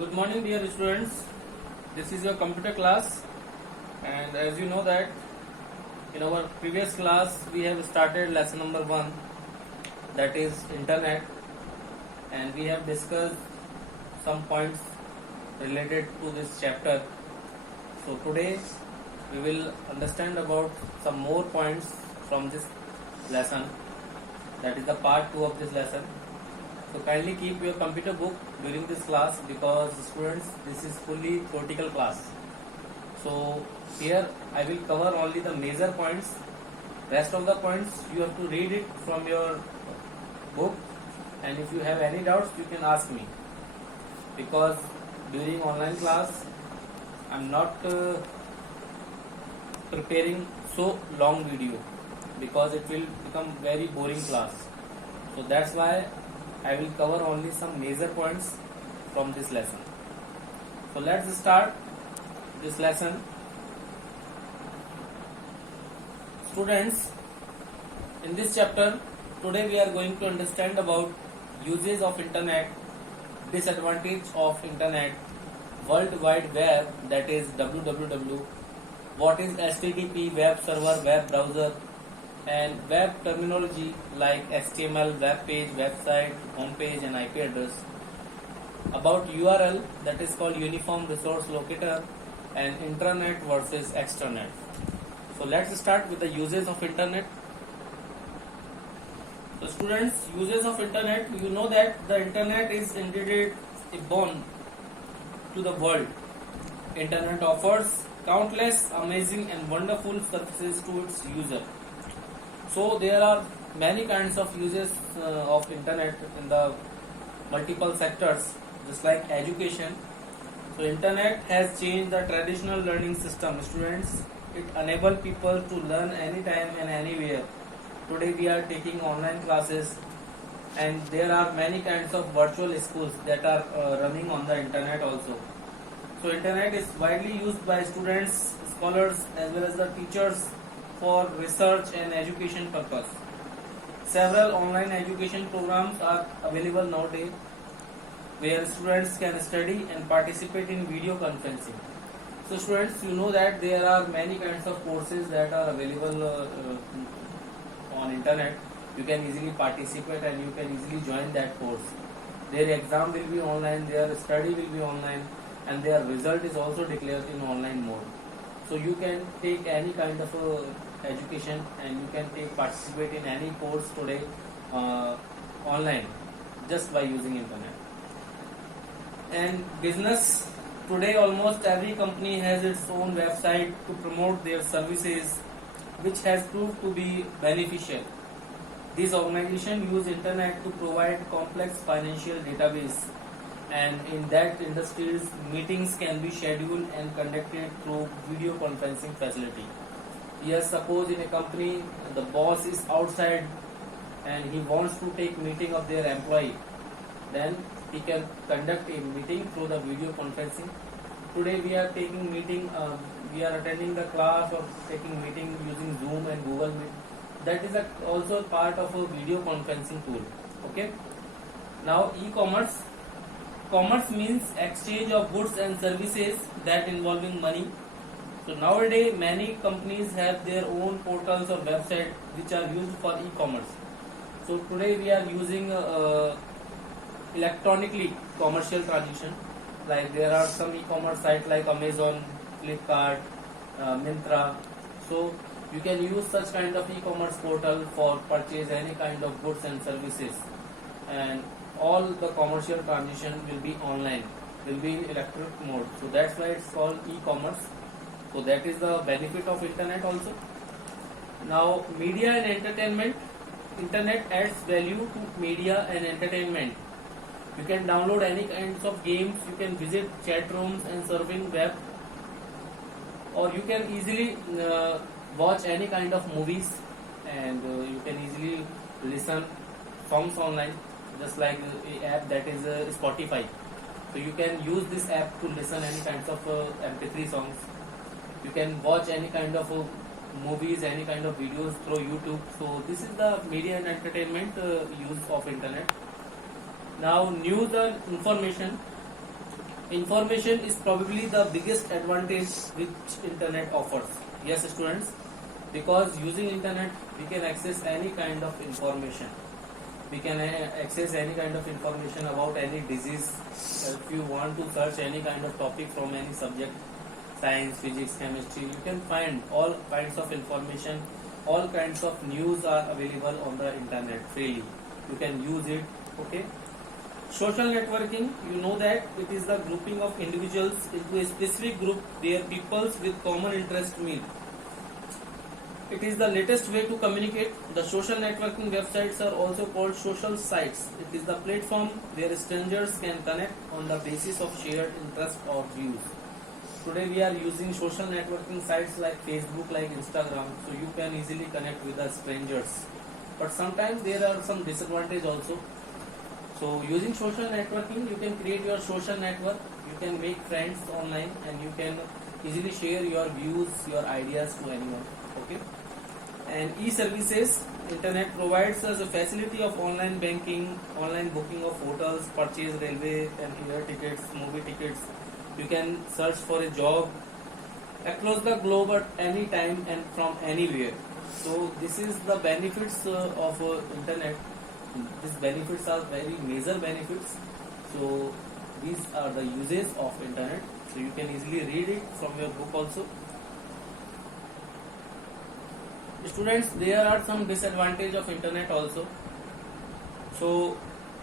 Good morning, dear students. This is your computer class, and as you know that in our previous class we have started lesson number 1, that is internet, and we have discussed some points related to this chapter. So today we will understand about some more points from this lesson, that is the part 2 of this lesson. So kindly keep your computer book during this class, because students, this is fully theoretical class. So here I will cover only the major points. Rest of the points you have to read it from your book, and if you have any doubts you can ask me, because during online class I am not preparing so long video, because it will become very boring class. So that's why I will cover only some major points from this lesson. So let's start this lesson. Students, in this chapter today we are going to understand about uses of internet, disadvantage of internet, World Wide Web, that is www, what is HTTP, web server, web browser, and web terminology like HTML, web page, website, home page, and IP address. About URL, that is called Uniform Resource Locator, and intranet versus extranet. So let's start with the uses of internet. So students, uses of internet, you know that the internet is indeed a boon to the world. Internet offers countless amazing and wonderful services to its user. So there are many kinds of uses of internet in the multiple sectors, just like education. So internet has changed the traditional learning system. Students, it enables people to learn anytime and anywhere. Today we are taking online classes, and there are many kinds of virtual schools that are running on the internet also. So internet is widely used by students, scholars, as well as the teachers for research and education purpose. Several online education programs are available nowadays, where students can study and participate in video conferencing. So students, you know that there are many kinds of courses that are available on internet. You can easily participate and you can easily join that course. Their exam will be online, their study will be online, and their result is also declared in online mode. So you can take any kind of education, and you can participate in any course today online, just by using internet. And business, today almost every company has its own website to promote their services, which has proved to be beneficial. These organizations use internet to provide complex financial database, and in that industries meetings can be scheduled and conducted through video conferencing facility. Yes, suppose in a company the boss is outside and he wants to take meeting of their employee, then he can conduct a meeting through the video conferencing. Today we are taking meeting, we are attending the class or taking meeting using Zoom and Google Meet. That is also part of a video conferencing tool. Okay. Now e-commerce. Commerce means exchange of goods and services that involving money. So nowadays many companies have their own portals or websites which are used for e-commerce. So today we are using electronically commercial transaction. Like there are some e-commerce sites like Amazon, Flipkart, Myntra. So you can use such kind of e-commerce portal for purchase any kind of goods and services, and all the commercial transaction will be online, will be in electronic mode. So that's why it's called e-commerce. So that is the benefit of internet also. Now media and entertainment. Internet adds value to media and entertainment. You can download any kinds of games, you can visit chat rooms and surfing web, or you can easily watch any kind of movies, and you can easily listen songs online, just like a app that is Spotify. So you can use this app to listen any kinds of MP3 songs. You can watch any kind of movies, any kind of videos through YouTube. So this is the media and entertainment use of internet. Now news and information. Information is probably the biggest advantage which internet offers. Yes, students, because using internet we can access any kind of information. We can access any kind of information about any disease. If you want to search any kind of topic from any subject, science, physics, chemistry, you can find all kinds of information. All kinds of news are available on the internet freely. You can use it. Okay. Social networking, you know that it is the grouping of individuals into a specific group where peoples with common interest meet. It is the latest way to communicate. The social networking websites are also called social sites. It is the platform where strangers can connect on the basis of shared interest or views. Today we are using social networking sites like Facebook, like Instagram, so you can easily connect with the strangers. But sometimes there are some disadvantages also. So using social networking, you can create your social network, you can make friends online, and you can easily share your views, your ideas to anyone. Okay. And e-services, internet provides us a facility of online banking, online booking of hotels, purchase railway and air tickets, movie tickets. You can search for a job across the globe at any time and from anywhere. So this is the benefits of internet. These benefits are very major benefits. So these are the uses of internet. So you can easily read it from your book also. Students, there are some disadvantage of internet also. So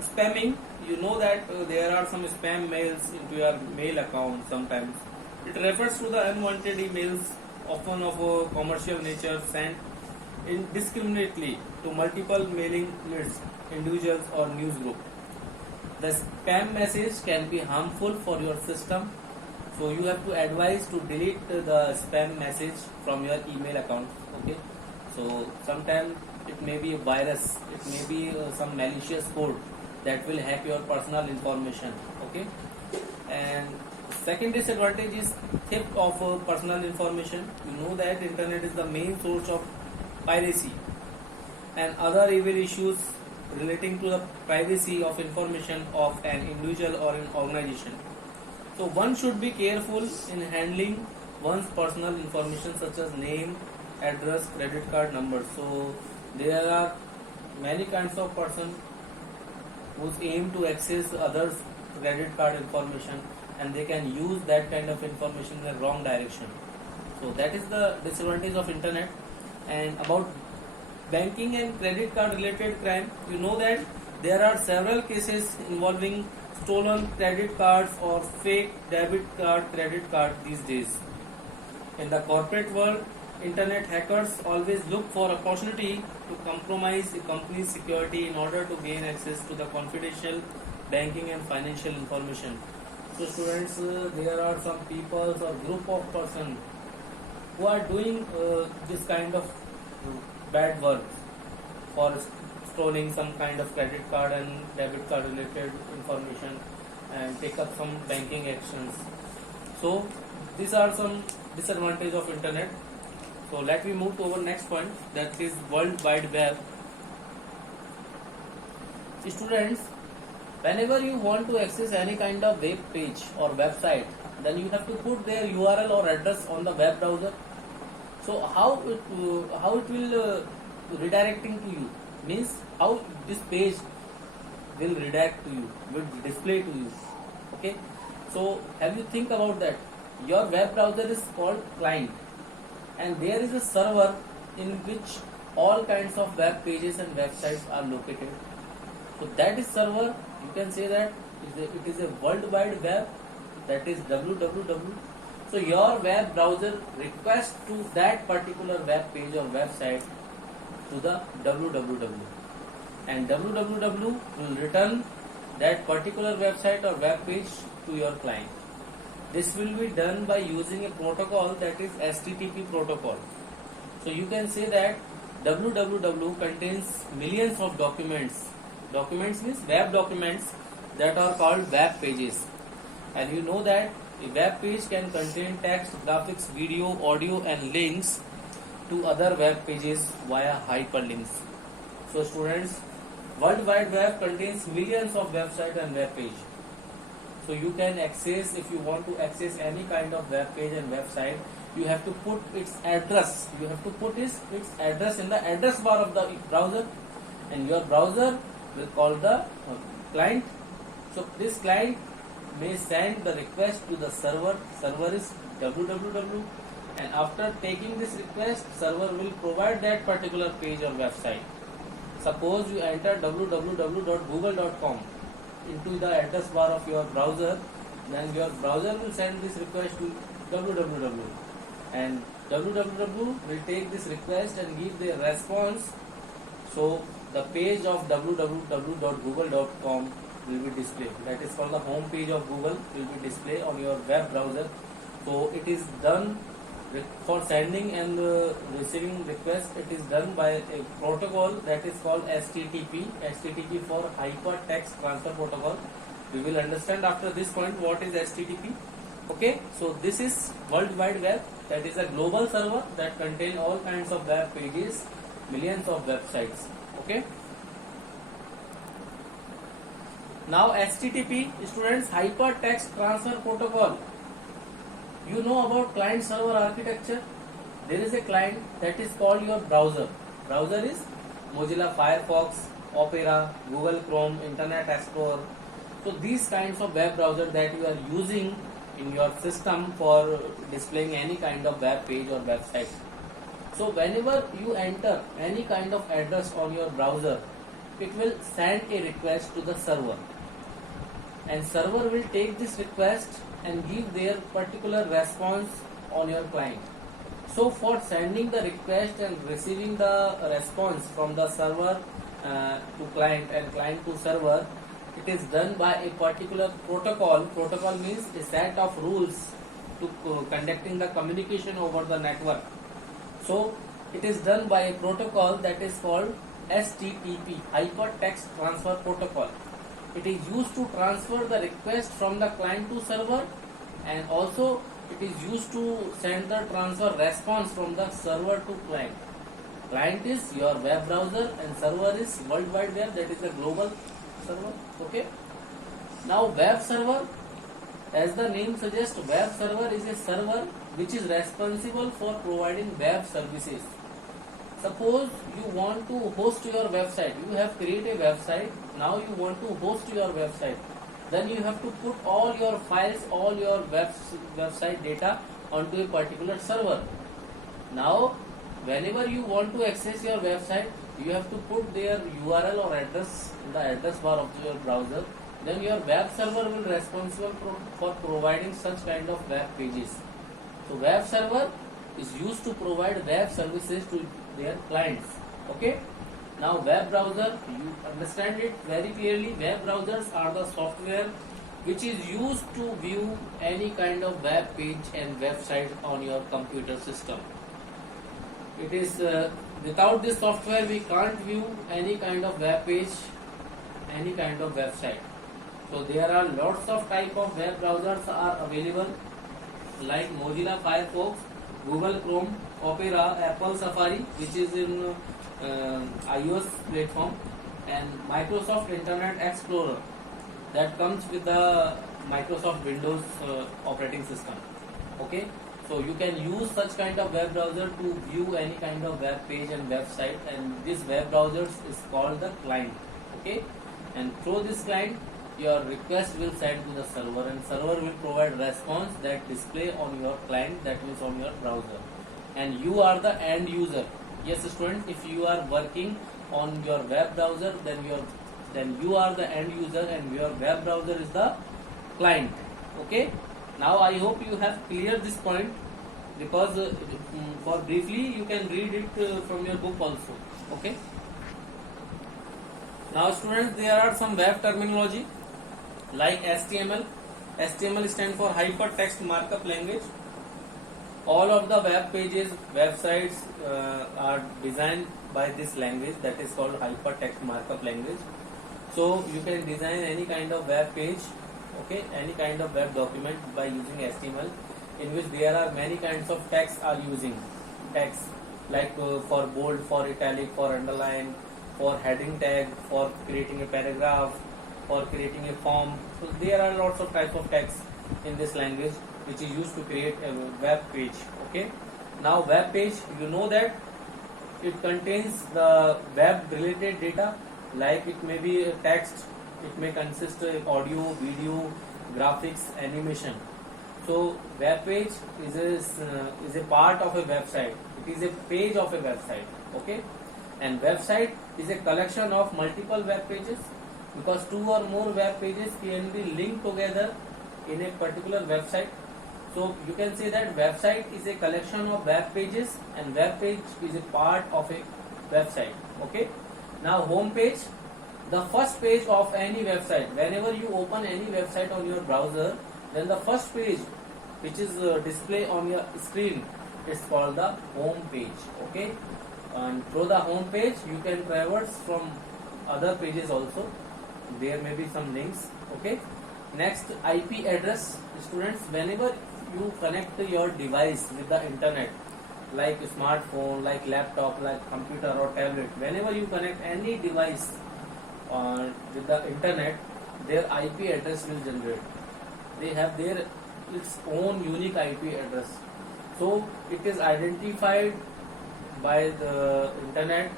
spamming, you know that there are some spam mails into your mail account sometimes. It refers to the unwanted emails, often of a commercial nature, sent indiscriminately to multiple mailing lists, individuals or news group. The spam message can be harmful for your system, so you have to advise to delete the spam message from your email account. Okay, so sometimes it may be a virus, it may be some malicious code that will hack your personal information. Okay, and second disadvantage is theft of personal information. You know that internet is the main source of piracy and other evil issues relating to the privacy of information of an individual or an organization. So one should be careful in handling one's personal information such as name, address, credit card numbers. So there are many kinds of person whose aim to access others' credit card information, and they can use that kind of information in the wrong direction. So that is the disadvantage of internet. And about banking and credit card related crime, you know that there are several cases involving stolen credit cards or fake debit card, credit card these days. In the corporate world, internet hackers always look for opportunity to compromise a company's security in order to gain access to the confidential banking and financial information. So students, there are some people or group of person who are doing this kind of bad work for stealing some kind of credit card and debit card related information and take up some banking actions. So these are some disadvantages of internet. So let me move to our next point, that is World Wide Web. Students, whenever you want to access any kind of web page or website, then you have to put their URL or address on the web browser. So how it will redirecting to you, means how this page will redirect to you, will display to you. Okay, so have you think about that? Your web browser is called client, and there is a server in which all kinds of web pages and websites are located. So that is server, you can say that it is a World Wide Web, that is www. So your web browser requests to that particular web page or website to the www, and www will return that particular website or web page to your client. This will be done by using a protocol, that is HTTP protocol. So you can say that www contains millions of documents. Documents means web documents that are called web pages. And you know that a web page can contain text, graphics, video, audio and links to other web pages via hyperlinks. So students, World Wide Web contains millions of websites and web pages. So you can access, if you want to access any kind of web page and website, you have to put its address. You have to put its address in the address bar of the browser, and your browser will call the client. So this client may send the request to the server. Server is www, and after taking this request, server will provide that particular page or website. Suppose you enter www.google.com into the address bar of your browser, then your browser will send this request to www, and www will take this request and give the response. So the page of www.google.com will be displayed. That is called the home page of Google, will be displayed on your web browser. So it is done for sending and receiving request. It is done by a protocol that is called HTTP. HTTP for Hypertext Transfer Protocol. We will understand after this point what is HTTP. Okay, so this is World Wide Web. That is a global server that contains all kinds of web pages, millions of websites. Okay. Now HTTP, students, Hypertext Transfer Protocol. You know about client server architecture. There is a client that is called your browser. Browser is Mozilla Firefox, Opera, Google Chrome, Internet Explorer. So these kinds of web browser that you are using in your system for displaying any kind of web page or website. So whenever you enter any kind of address on your browser, it will send a request to the server, and server will take this request and give their particular response on your client. So for sending the request and receiving the response from the server to client and client to server, it is done by a particular protocol. Protocol means a set of rules to conducting the communication over the network. So it is done by a protocol that is called HTTP, Hypertext Transfer Protocol. It is used to transfer the request from the client to server, and also it is used to send the transfer response from the server to client. Client is your web browser and server is World Wide Web, that is a global server. Okay. Now web server, as the name suggests, web server is a server which is responsible for providing web services. Suppose you want to host your website, you have created a website, now you want to host your website, then you have to put all your files, all your website data onto a particular server. Now whenever you want to access your website, you have to put their URL or address in the address bar of your browser, then your web server will be responsible for providing such kind of web pages. So web server is used to provide web services to their clients. Okay. Now web browser, you understand it very clearly. Web browsers are the software which is used to view any kind of web page and website on your computer system. It is without this software we can't view any kind of web page, any kind of website. So there are lots of type of web browsers are available, like Mozilla Firefox, Google Chrome, Opera, Apple Safari, which is in iOS platform, and Microsoft Internet Explorer that comes with the Microsoft Windows operating system. Okay, so you can use such kind of web browser to view any kind of web page and website, and this web browser is called the client. Okay, and through this client your request will send to the server, and server will provide response that display on your client, that means on your browser, and you are the end user. Yes students, if you are working on your web browser, then you are the end user and your web browser is the client. Okay, now I hope you have cleared this point, because for briefly you can read it from your book also. Okay, now students, there are some web terminology like HTML. HTML stands for Hypertext Markup Language. All of the web pages, websites are designed by this language, that is called Hypertext Markup Language. So you can design any kind of web page, okay, any kind of web document by using HTML, in which there are many kinds of text are using text, like for bold, for italic, for underline, for heading tag, for creating a paragraph, for creating a form. So there are lots of types of text in this language which is used to create a web page. Okay. Now web page, you know that it contains the web related data, like it may be a text, it may consist of audio, video, graphics, animation. So web page is a part of a website. It is a page of a website. Okay. And website is a collection of multiple web pages, because two or more web pages can be linked together in a particular website. So you can say that website is a collection of web pages and web page is a part of a website. Okay. Now home page, the first page of any website. Whenever you open any website on your browser, then the first page which is display on your screen is called the home page. Okay. And through the home page you can traverse from other pages also. There may be some links. Okay. Next, IP address. Students, whenever you connect your device with the internet, like smartphone, like laptop, like computer or tablet, whenever you connect any device with the internet, their IP address will generate. They have their its own unique IP address. So it is identified by the internet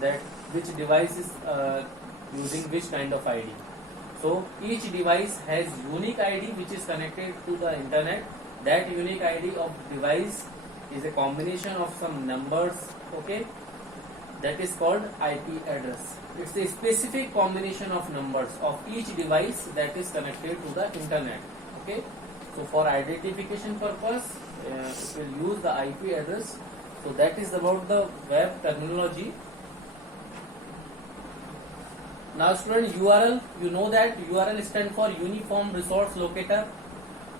that which device is using which kind of ID. So each device has unique ID which is connected to the internet. That unique ID of device is a combination of some numbers. Okay, that is called IP address. It's a specific combination of numbers of each device that is connected to the internet. Okay, so for identification purpose, it will use the IP address. So that is about the web terminology. Now student, URL, you know that URL stands for Uniform Resource Locator.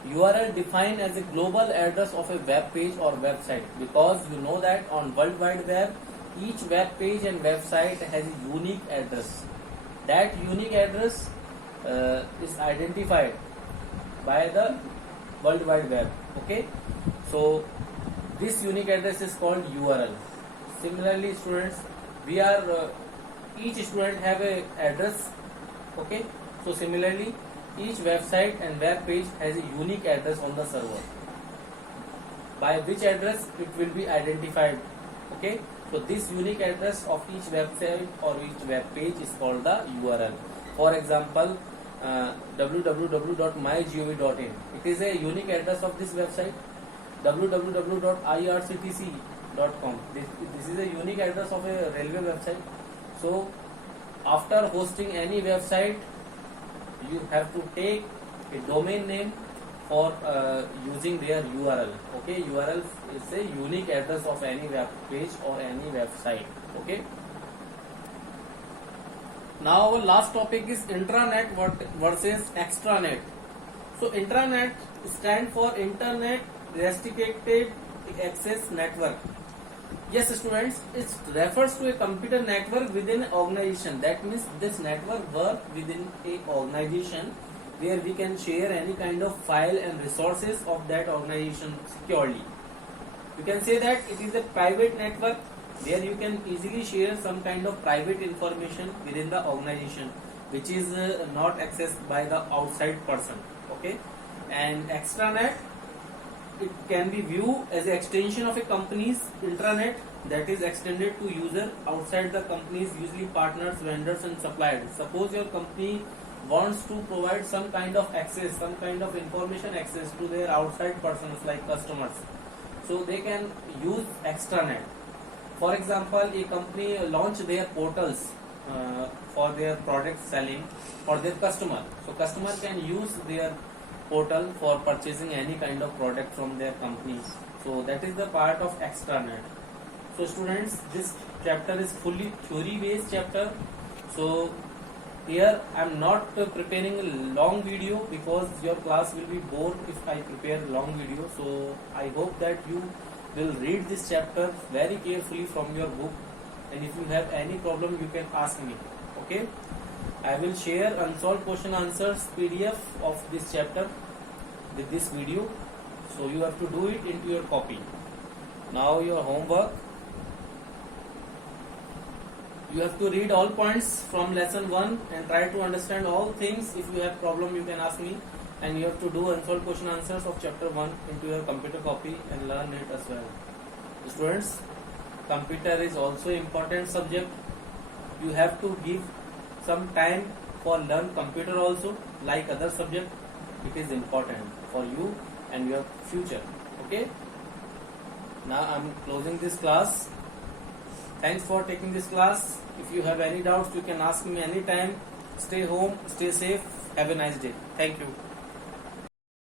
URL defined as a global address of a web page or website, because you know that on World Wide Web, each web page and website has a unique address. That unique address is identified by the World Wide Web. Okay, so this unique address is called URL. Similarly, students, we are each student have a address. Okay, so similarly, each website and web page has a unique address on the server, by which address it will be identified. Okay, so this unique address of each website or each web page is called the URL. For example, www.mygov.in, it is a unique address of this website. www.irctc.com, this is a unique address of a railway website. So after hosting any website, you have to take a domain name for using their URL. Okay, URL is a unique address of any web page or any website. Okay. Now our last topic is intranet versus extranet. So intranet stands for Internet Restricted Access Network. Yes, students, it refers to a computer network within an organization. That means this network works within a organization where we can share any kind of file and resources of that organization securely. You can say that it is a private network where you can easily share some kind of private information within the organization, which is not accessed by the outside person. Okay, and extranet, it can be viewed as an extension of a company's intranet that is extended to user outside the company's, usually partners, vendors and suppliers. Suppose your company wants to provide some kind of access, some kind of information access to their outside persons like customers, so they can use extranet. For example, a company launch their portals for their product selling for their customer. So customer can use their portal for purchasing any kind of product from their company. So that is the part of extranet. So students, this chapter is fully theory based chapter. So here I am not preparing a long video, because your class will be bored if I prepare long video. So I hope that you will read this chapter very carefully from your book, and if you have any problem you can ask me. Okay, I will share unsolved question answers PDF of this chapter with this video, so you have to do it into your copy. Now your homework. You have to read all points from lesson 1 and try to understand all things. If you have problem, you can ask me, and you have to do unsolved question answers of chapter 1 into your computer copy and learn it as well. Students, computer is also important subject. You have to give some time for learn computer also, like other subject. It is important for you and your future. Okay, now I am closing this class. Thanks for taking this class. If you have any doubts, you can ask me anytime. Stay home, stay safe. Have a nice day. Thank you.